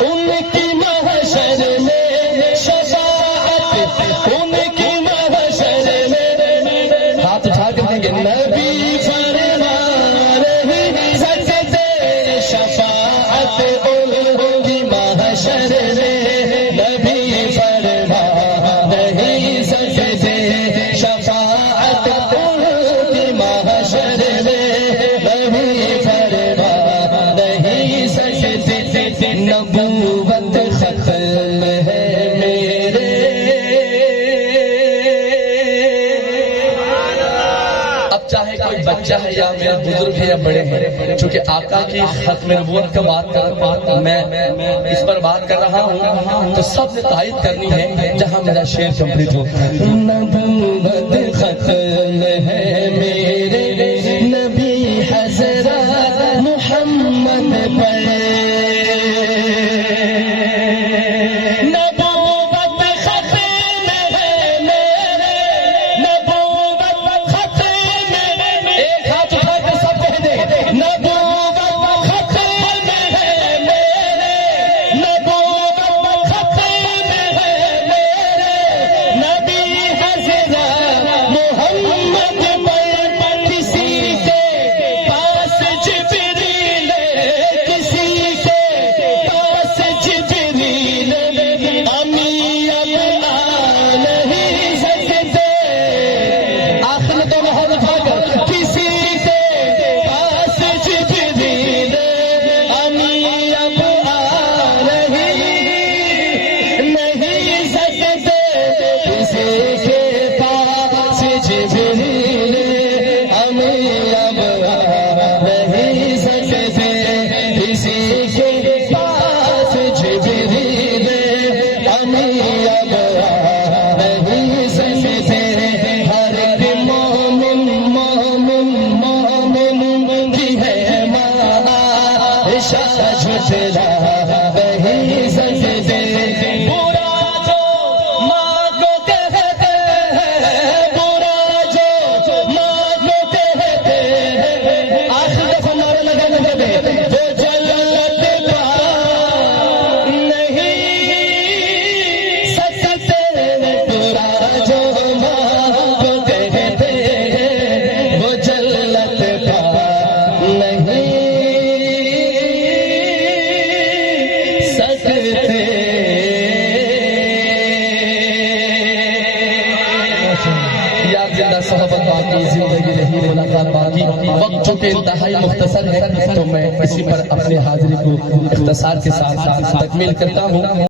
ان کی محشر میں شفاعت، ان کی محشر میں ہاتھ اٹھا کر کہیں گے نبی فرما رہی سجدے شفاعت ان کی محشر میں، نبی فرما رہی سجدے شفاعت ان کی محشر میں، نبی فرما رہی سجدے نبوت ختم ہے میرے۔ اب چاہے کوئی بچہ ہے یا میرے بزرگ ہے یا بڑے ہیں، چونکہ آقا کی ختم نبوت کا بات میں اس پر بات کر رہا ہوں تو سب نے تائید کرنی ہے جہاں میرا شعر کمپلیٹ ہو۔ نبوت ختم ہے میرے نبی حضرت محمد پر، نبوت ختم ہے میرے، نبوت ختم ہے، ایک ہاتھ اٹھا کر سب کہہ دیں نبوت ختم ہے میرے، نبوت ختم ہے میرے نبی حضرت محمد پر۔ کسی کے پاس جبریل، کسی کے پاس جبریل امی اب آ نہیں سکتے، آخر میں دونوں ہاتھ اٹھا کر کسی کے پاس جبریل امی اب آ نہیں سکتے، کسی کے پاس جبریل امی اب آ نہیں سکتے، کسی کے پاس جبریل امی اب آ نہیں سکتے۔ ہر ایک مومن مومن مومن کی ہے معاشہ جھٹلا نہیں سکتے، برا جو ماں کو کہتے ہیں، برا جو ماں کو کہتے ہیں، آخر دفعہ نعرہ لگانے لگے وہ جنت پا نہیں سکتے، برا جو ماں کو کہتے ہیں وہ جنت پا نہیں سکتے۔ یا زندہ صحبت باقی، زندگی رہی ملاقات باقی، وقت چونکہ انتہائی مختصر ہے تو میں اسی پر اپنی حاضری کو اختصار کے ساتھ تکمیل کرتا ہوں۔